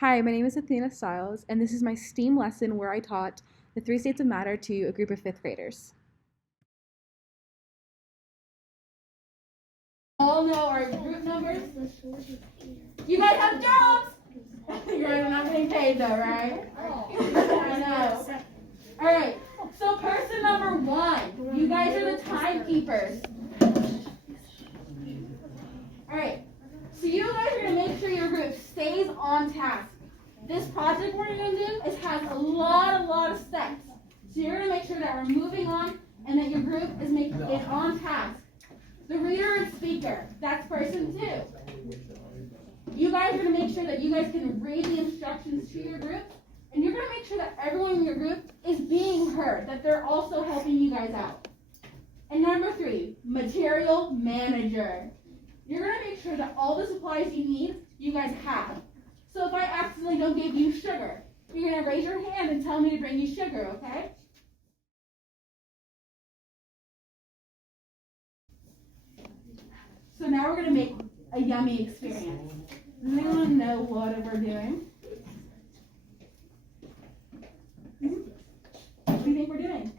Hi, my name is Athena Stiles, and this is my STEAM lesson where I taught the three states of matter to a group of fifth graders. All know our group numbers? You guys have jobs! You're not getting paid though, right? I know. Alright, so person number 1, you guys are the timekeepers. Alright, so you guys are going to make sure your group stays on task. This project we're going to do has a lot of steps. So you're going to make sure that we're moving on and that your group is making it on task. The reader and speaker, that's person 2. You guys are going to make sure that you guys can read the instructions to your group, and you're going to make sure that everyone in your group is being heard, that they're also helping you guys out. And number 3, material manager. You're going to make sure that all the supplies you need, you guys have. So if I accidentally don't give you sugar, you're going to raise your hand and tell me to bring you sugar, okay? So now we're going to make a yummy experience. Does anyone know what we're doing? What do you think we're doing?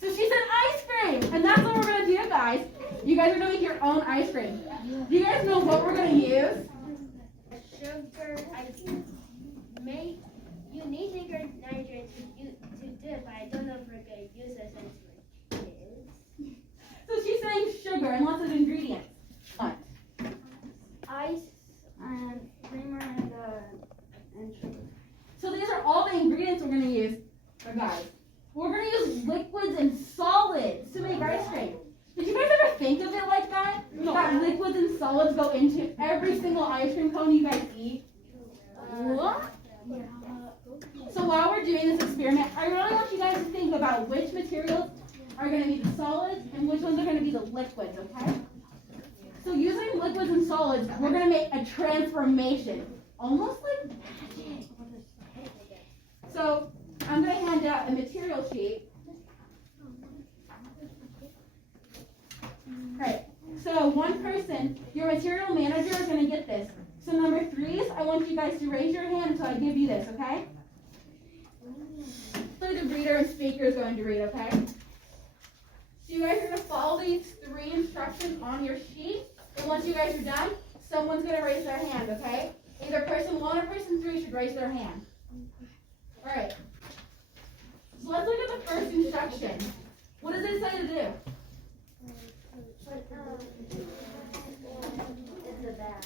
So she said ice cream! And that's what we're going to do, guys. You guys are going to make your own ice cream. Do you guys know what we're going to use? Sugar ice cream. You need sugar nitrogen to do it, but I don't know if we're going to use it since it is. So she's saying sugar and lots of ingredients. What? Ice, creamer, and sugar. So these are all the ingredients we're going to use, guys. We're going to use liquids and solids to make ice cream. Did you guys ever think of it like that? No. That liquids and solids go into every single ice cream cone you guys eat? What? So while we're doing this experiment, I really want you guys to think about which materials are going to be the solids and which ones are going to be the liquids, okay? So using liquids and solids, we're going to make a transformation, almost like magic. So I'm going to hand out a material sheet. Right. So one person, your material manager is going to get this. So number 3s, I want you guys to raise your hand until I give you this, okay? So the reader and speaker is going to read, okay? So you guys are going to follow these 3 instructions on your sheet. And once you guys are done, someone's going to raise their hand, okay? Either person 1 or person 3 should raise their hand. All right. So let's look at the first instruction. What does it say to do? It's a bag.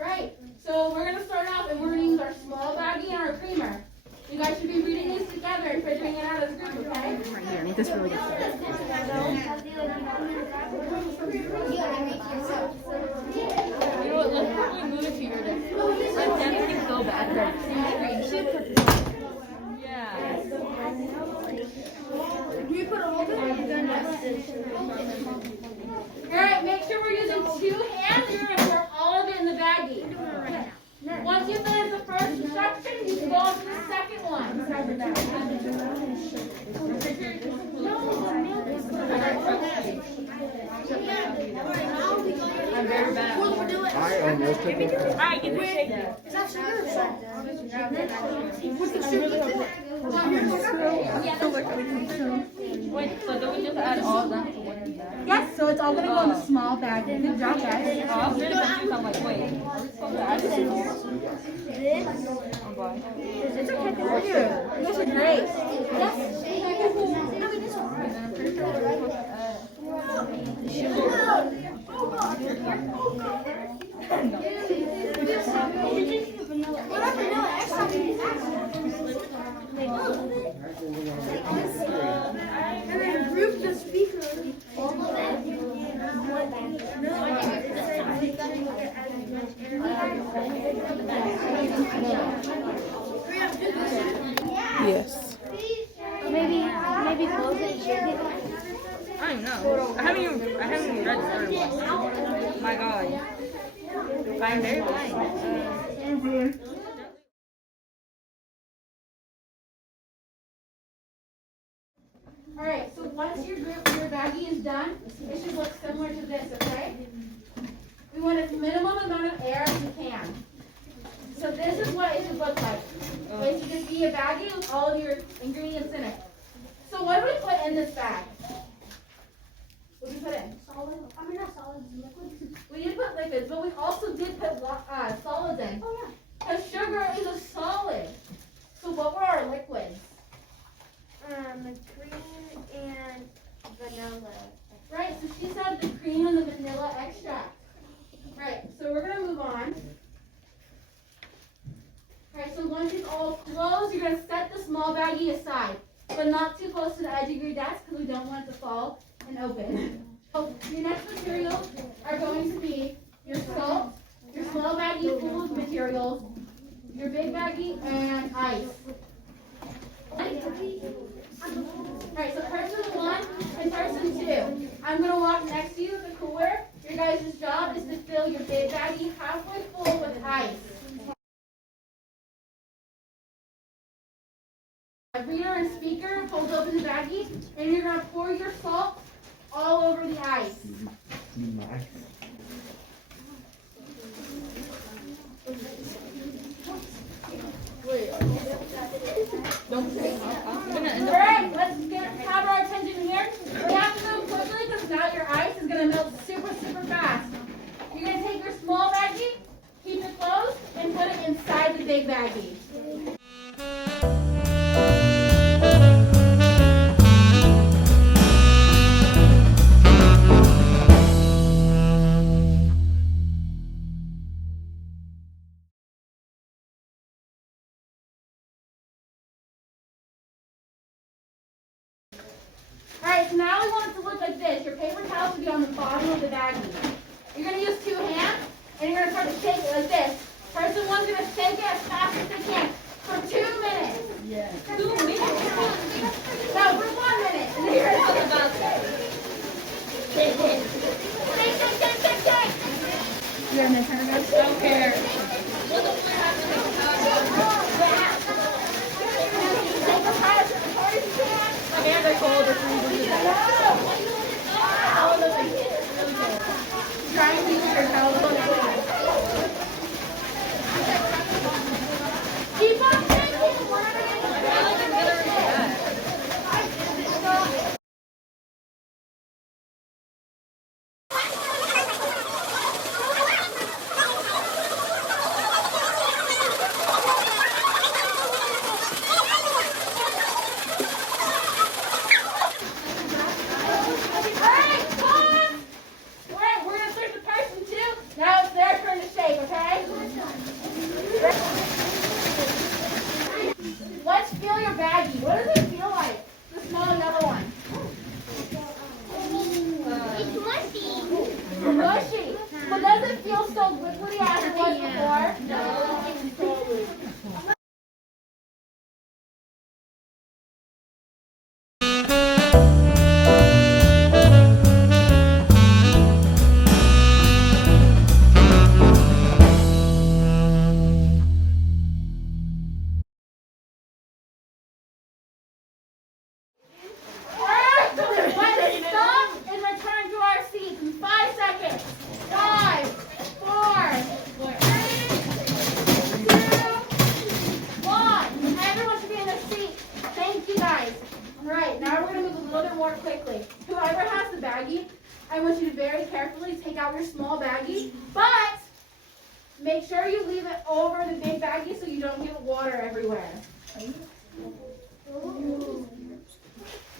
Right. So we're going to start off and we're going to use our small baggie and our creamer. You guys should be reading these together and figuring it out as a group, okay? Right here, make this really good. You know what, let's probably move it to your desk. Let them think go back. Yeah. Alright, make sure we're using 2 hands. You're going to pour all of it in the baggie. Once you finish the first instruction, you can go on to the second one. I'm very bad. I almost took it. Alright, get the shaker. Is that sugar or salt? What's the sugar? Wait, so do we just add all that to one of that? Yes, so it's all going to go in a small baggie. Good job, guys. Oh, I was really confused. I'm like, wait, are we supposed to add this? I'm buying. It's okay, thank you. You guys are great. Yes. I'm pretty sure we're supposed to add. Group the speaker. All of it. Yes. Maybe close it. I don't know. I haven't even read the third one. My God. I'm very blind. Alright, so once your baggie is done, it should look similar to this, okay? We want as minimum amount of air as we can. So this this is what it should look like. It should just be a baggie with all of your ingredients in it. So what do we put in this bag? What do we put in? Solid. I mean, not solids, liquids. We did put liquids, but we also did put solids in. Oh, yeah. Because sugar is a solid. So what were our liquids? Cream and vanilla. Right, so she said the cream and the vanilla extract. Right, so we're going to move on. Alright, so once it's all closed, you're going to set the small baggie aside. But not too close to the edge of your desk because we don't want it to fall and open. So your next materials are going to be your salt, your small baggie full of materials, your big baggie, and ice. Alright, so person 1 and person 2. I'm going to walk next to you with the cooler. Your guys' job is to fill your big baggie halfway full with ice. Reader and speaker hold open the baggie, and you're going to pour your salt all over the ice. Alright, have our attention here. We have to move quickly because now your ice is going to melt super, super fast. You're going to take your small baggie, keep it closed, and put it inside the big baggie. Alright, so now we want it to look like this. Your paper towel should be on the bottom of the baggie. You're going to use 2 hands, and you're going to start to shake it like this. Person 1's going to shake it as fast as they can for 2 minutes. Yeah. 2 minutes? No, for 1 minute. And then you're going to about shake. Shake it. Shake, shake, shake, shake, shake. You got a minute timer, guys? I don't care. Take the hard as hard as you can. My hands are cold or freezing to death. Try and use your towel. Keep on shaking. Let's feel your baggie. What does it feel like? The small yellow one. It's mushy. Mushy. But does it feel so liquidy as it was before? No. Let's stop and return to our seats in 5 seconds. 5, 4, 3, 2, 1. Everyone should be in their seat. Thank you guys. Alright, now we're going to move a little bit more quickly. Whoever has the baggie, I want you to very carefully take out your small baggie, but make sure you leave it over the big baggie so you don't get water everywhere.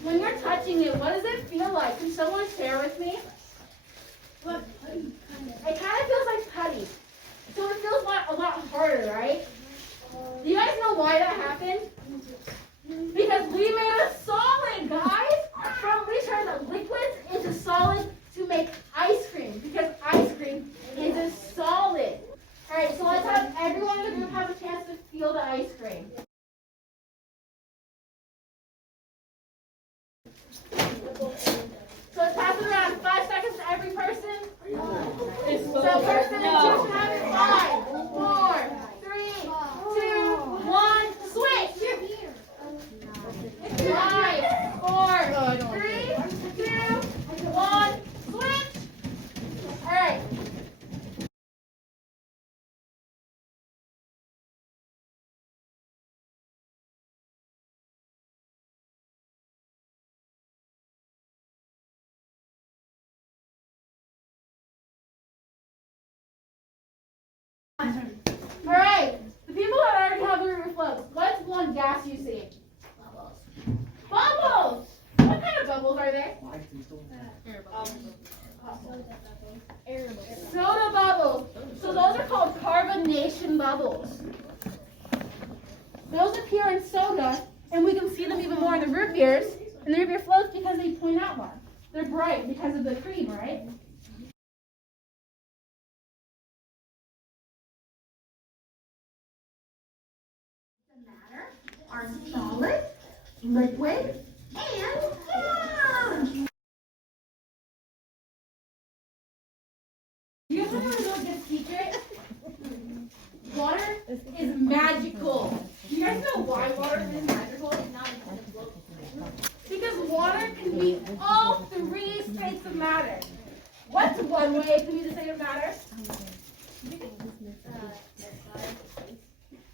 When you're touching it, what does it feel like? Can someone share with me? It kind of feels like putty. So it feels a lot harder, right? Do you guys know why that happened? Because we made a solid, guys! We turned the liquids into solid to make ice cream. Because ice cream is a solid. Alright, so let's have everyone in the group have a chance to feel the ice cream. So let's pass it around. 5 seconds to every person. So person 2 should have it. 5, 4, 3, 2, 1, switch! of gas you see? Bubbles. What kind of bubbles are they? Soda bubbles. So those are called carbonation bubbles. Those appear in soda, and we can see them even more in the root beers. And the root beer floats because they point out more. They're bright because of the cream, right? The matter are solid, liquid, and gas. Do you guys want to know a good secret? Water is magical. Do you guys know why water is magical? Because water can be all three states of matter. What's one way it can be the state of matter?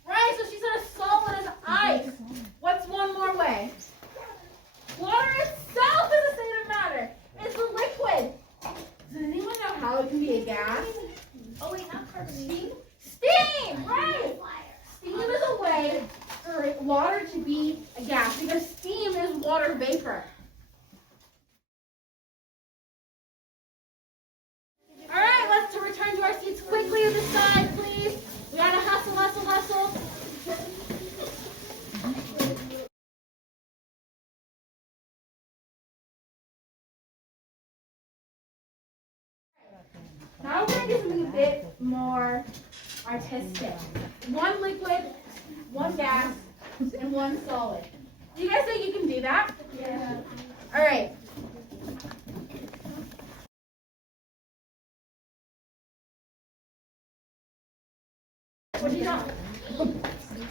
Right, so she said a solid is ice. What's one more way? Water itself is a state of matter. It's a liquid. Does anyone know how it can be a gas? Oh wait, not carbonate. Steam, right? Steam is a way for water to be a gas because steam is water vapor. All right, let's return to our seats quickly to the side, please. We gotta hustle, hustle, hustle. Now we're gonna do something a bit more artistic. One liquid, one gas, and one solid. Do you guys think you can do that? Yeah. All right. What do you know?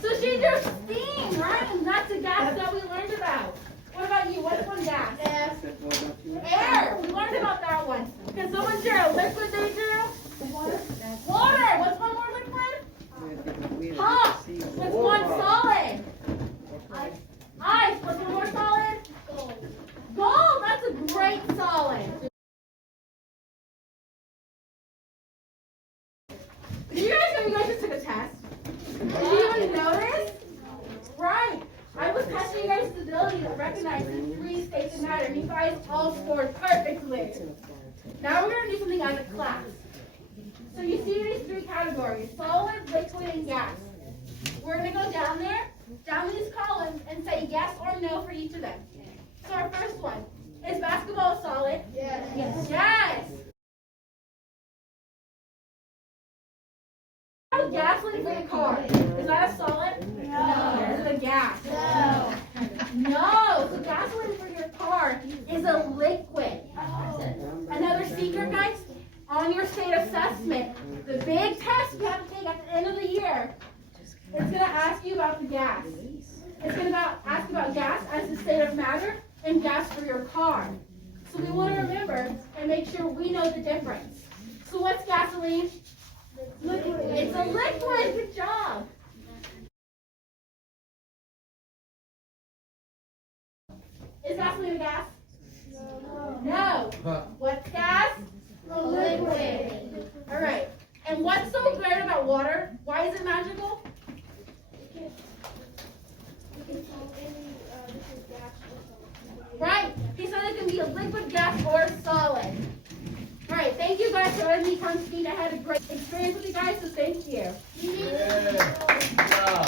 So she drew steam, right? And that's a gas that we learned about. What about you? What's one gas? Air. We learned about that one. Can someone share a liquid they drew? Water. What's one more liquid? Pop. What's one solid? Ice. What's one more solid? Gold. That's a great solid. Did you guys know you guys just took a test? Did you even notice? Right. I was testing you guys' ability to recognize the three states of matter, and you guys all scored perfectly. Now we're going to do something out of class. So you see these three categories, solid, liquid, and gas. We're going to go down these columns, and say yes or no for each of them. So our first one, is basketball solid? Yes. Yes. Gasoline for your car. Is that a solid? No. Is it a gas? No. No. So gasoline for your car is a liquid. Another secret, guys, on your state assessment, the big test you have to take at the end of the year, it's going to ask you about the gas. It's going to ask about gas as the state of matter and gas for your car. So we want to remember and make sure we know the difference. So what's gasoline? Liquid. It's a liquid. Good job. Is gasoline a gas? No. What's gas? A liquid. All right. And what's so great about water? Why is it magical? Right. He said it can be a liquid, gas, or solid. All right, thank you guys for letting me come speak. I had a great experience with you guys, so thank you. Yeah.